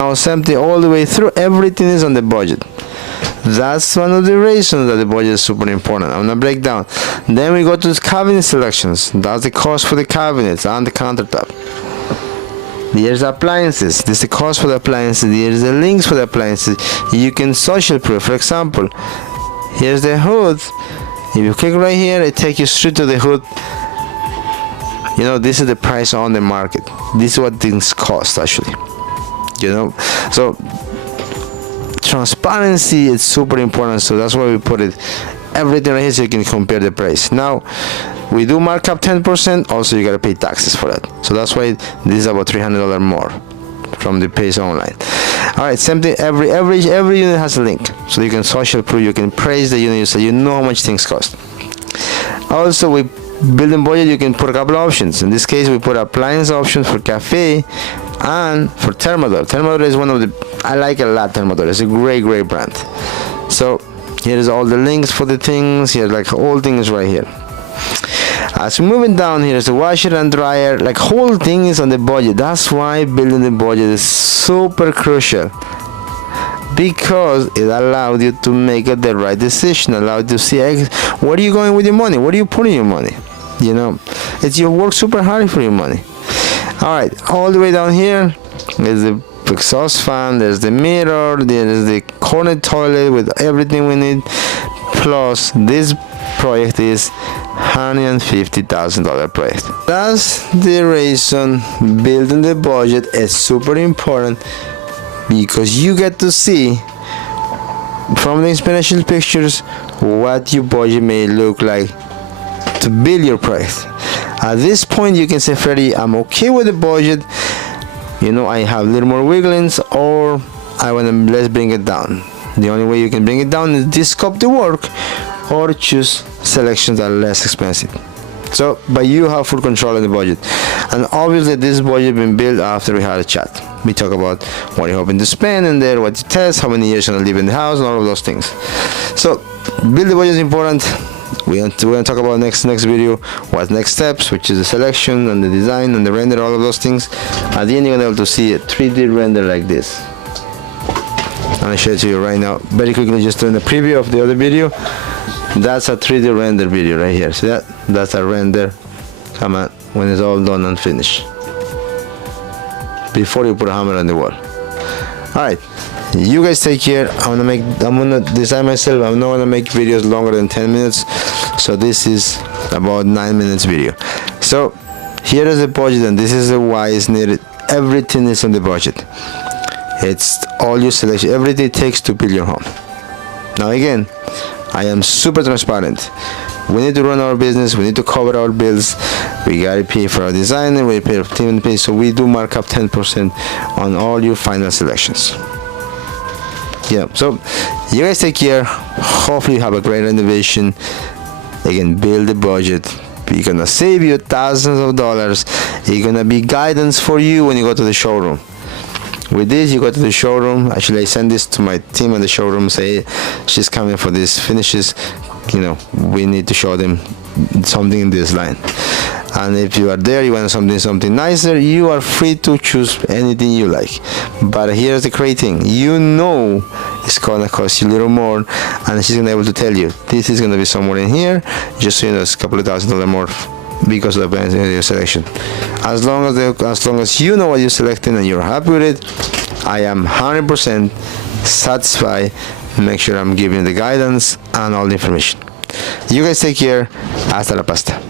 Now same thing all the way through, everything is on the budget. That's one of the reasons that the budget is super important. I'm gonna break down. Then we go to the cabinet selections. That's the cost for the cabinets and the countertop. Here's appliances. This is the cost for the appliances. Here's the links for the appliances. You can social proof. For example, here's the hood. If you click right here, it takes you straight to the hood. You know, this is the price on the market. This is what things cost actually. You know, so transparency is super important. So that's why we put it everything right here so you can compare the price. Now we do mark up 10%. Also, you gotta pay taxes for that. So that's why this is about $300 more from the page online. All right, same thing. Every unit has a link, so you can social proof. You can praise the unit, so you know how much things cost. Also, we building budget. You can put a couple of options. In this case, we put appliance options for cafe and for Thermador. Thermador is one of the I like a lot. Thermador. It's a great brand. So here's all the links for the things. Here's like all things right here. As we're moving down, here's the washer and dryer. Like whole thing is on the budget. That's why building the budget is super crucial, because it allows you to make the right decision. Allows you to see where are you going with your money. Where are you putting your money? You know, it's you work super hard for your money. All right, all the way down here is the exhaust fan. There's the mirror. There's the corner toilet with everything we need. Plus, this project is $150,000 project. That's the reason building the budget is super important, because you get to see from the inspirational pictures what your budget may look like to build your project. At this point, you can say, Freddy, I'm okay with the budget. You know, I have a little more wigglings, or I want to let's bring it down. The only way you can bring it down is descope the work, or choose selections that are less expensive. So, but you have full control of the budget. And obviously this budget been built after we had a chat. We talk about what you're hoping to spend in there, what you test, how many years you're gonna live in the house, and all of those things. So build the budget is important. We're gonna talk about next video what next steps, which is the selection and the design and the render, all of those things. At the end, you're gonna be able to see a 3D render like this. I'm gonna show it to you right now very quickly, just doing a preview of the other video. That's a 3D render video right here. See that? That's a render. Come on, when it's all done and finished, before you put a hammer on the wall. All right, you guys take care. I'm gonna design myself. I'm not gonna make videos longer than 10 minutes. So this is about 9 minutes video. So here is the budget, and this is the why it's needed. Everything is on the budget. It's all your selection. Everything it takes to build your home. Now again, I am super transparent. We need to run our business. We need to cover our bills. We gotta pay for our designer. We pay for team and pay. So we do mark up 10% on all your final selections. Yeah. So you guys take care. Hopefully you have a great renovation. Again, build the budget. We're gonna save you thousands of dollars. It's gonna be guidance for you when you go to the showroom. With this, you go to the showroom. Actually, I send this to my team in the showroom, say, she's coming for this finishes. You know, we need to show them something in this line. And if you are there, you want something nicer, you are free to choose anything you like. But here's the great thing. You know it's gonna cost you a little more, and she's gonna be able to tell you, this is gonna be somewhere in here, just so you know, it's a couple of $1,000s more because of the brand in your selection. As long as you know what you're selecting and you're happy with it, I am 100% satisfied. Make sure I'm giving the guidance and all the information. You guys take care. Hasta la pasta.